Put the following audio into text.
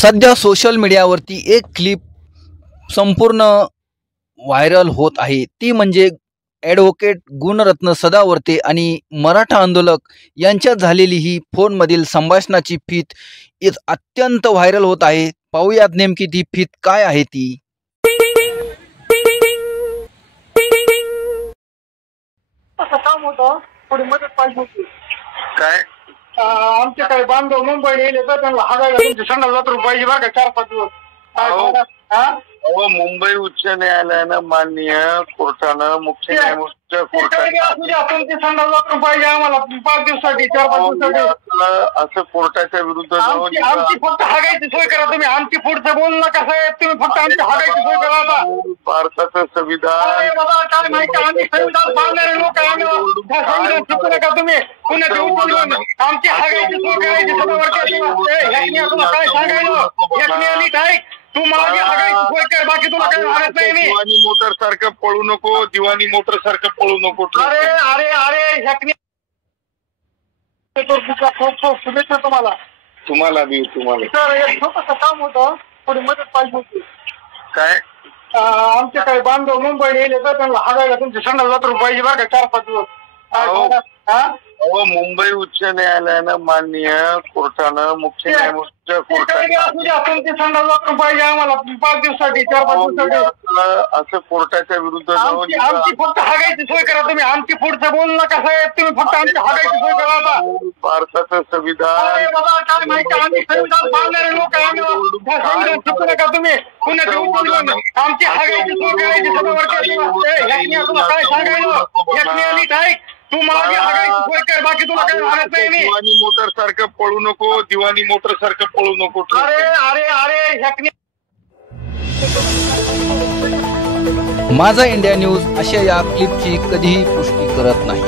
सध्या सोशल मीडियावरती एक क्लिप संपूर्ण व्हायरल होत आहे, ती म्हणजे ॲडव्होकेट गुणरत्न सदावर्ते आणि मराठा आंदोलक यांच्यात झालेली ही फोनमधील संभाषणाची फीत अत्यंत व्हायरल होत आहे. पाहूयात नेमकी ती फीत काय आहे ती. काम होतं, थोडी मदत पाहिजे होती. काय आमचे काही बांधव मुंबईला गेले तर त्यांना हागायला तुमचे संडास पाहिजे बरं का 4-5 दिवस. अहो मुंबई उच्च न्यायालयानं माननीय कोर्टानं मुख्य न्यायमूर्तीच्या कोर्टाने तुमचे संडास पाहिजे आम्हाला 5 दिवसासाठी 4-5 दिवसासाठी. असं कोर्टाच्या विरुद्ध जाऊन आमची फक्त हागायची सोय करा तुम्ही. आमची पुढचं बोलणं कसं आहे तुम्ही फक्त आमची हागायची सोय करा. आता भारताचं संविधान बाबा काय माहिती आम्ही संविधान पाळणारे लोक आहे. संविधान शिकू नका तुम्ही. पुण्याचे उचलून आमची हागायची सोय करायची सगळं काय सांगायला नीट ऐक. तू माझी हागायची सोय कर, बाकी तुला काही हागत नाही. दिवाणी मोटर सारखं पळू नको, दिवाणी मोटर सारखं पळू नको. अरे अरे अरे ह्याकनी शुभेच्छा तुम्हाला. तुम्हाला बी तुम्हाला सर एक छोटंसं काम होतं, थोडी मदत पाहिजे होती. काय आमचे काही बांधव मुंबईला गेले तर त्यांना हागायला तुमचे संडास पाहिजे बरं का 4-5 दिवस. अहो मुंबई उच्च न्यायालयानं माननीय कोर्टानं मुख्य न्यायमूर्तीच्या कोर्टाने तुमचे संडास पाहिजे आम्हाला 5 दिवसासाठी 4-5 दिवसासाठी. असं कोर्टाच्या विरुद्ध जाऊन आमची फक्त हागायची सोय करा तुम्ही. आमची पुढचं बोलणं कसं आहे तुम्ही फक्त आमची हागायची सोय करा. आता भारताचं संविधान बाबा काय माहिती आम्ही संविधान पाळणारे लोक आहे. संविधान शिकू नका तुम्ही. पुण्याचे उचलून आमची हागायची सोय करायची सगळं काय सांगायला नीट ऐक. तू माझी हागायची सोय कर, बाकी तुला काही हागत नाही. दिवाणी मोटर सारखं पळू नको, दिवाणी मोटर सारखं पळू नको. अरे अरे अरे ह्याकनी माझा इंडिया न्यूज अशा या क्लिपची कधीही पुष्टी करत नाही.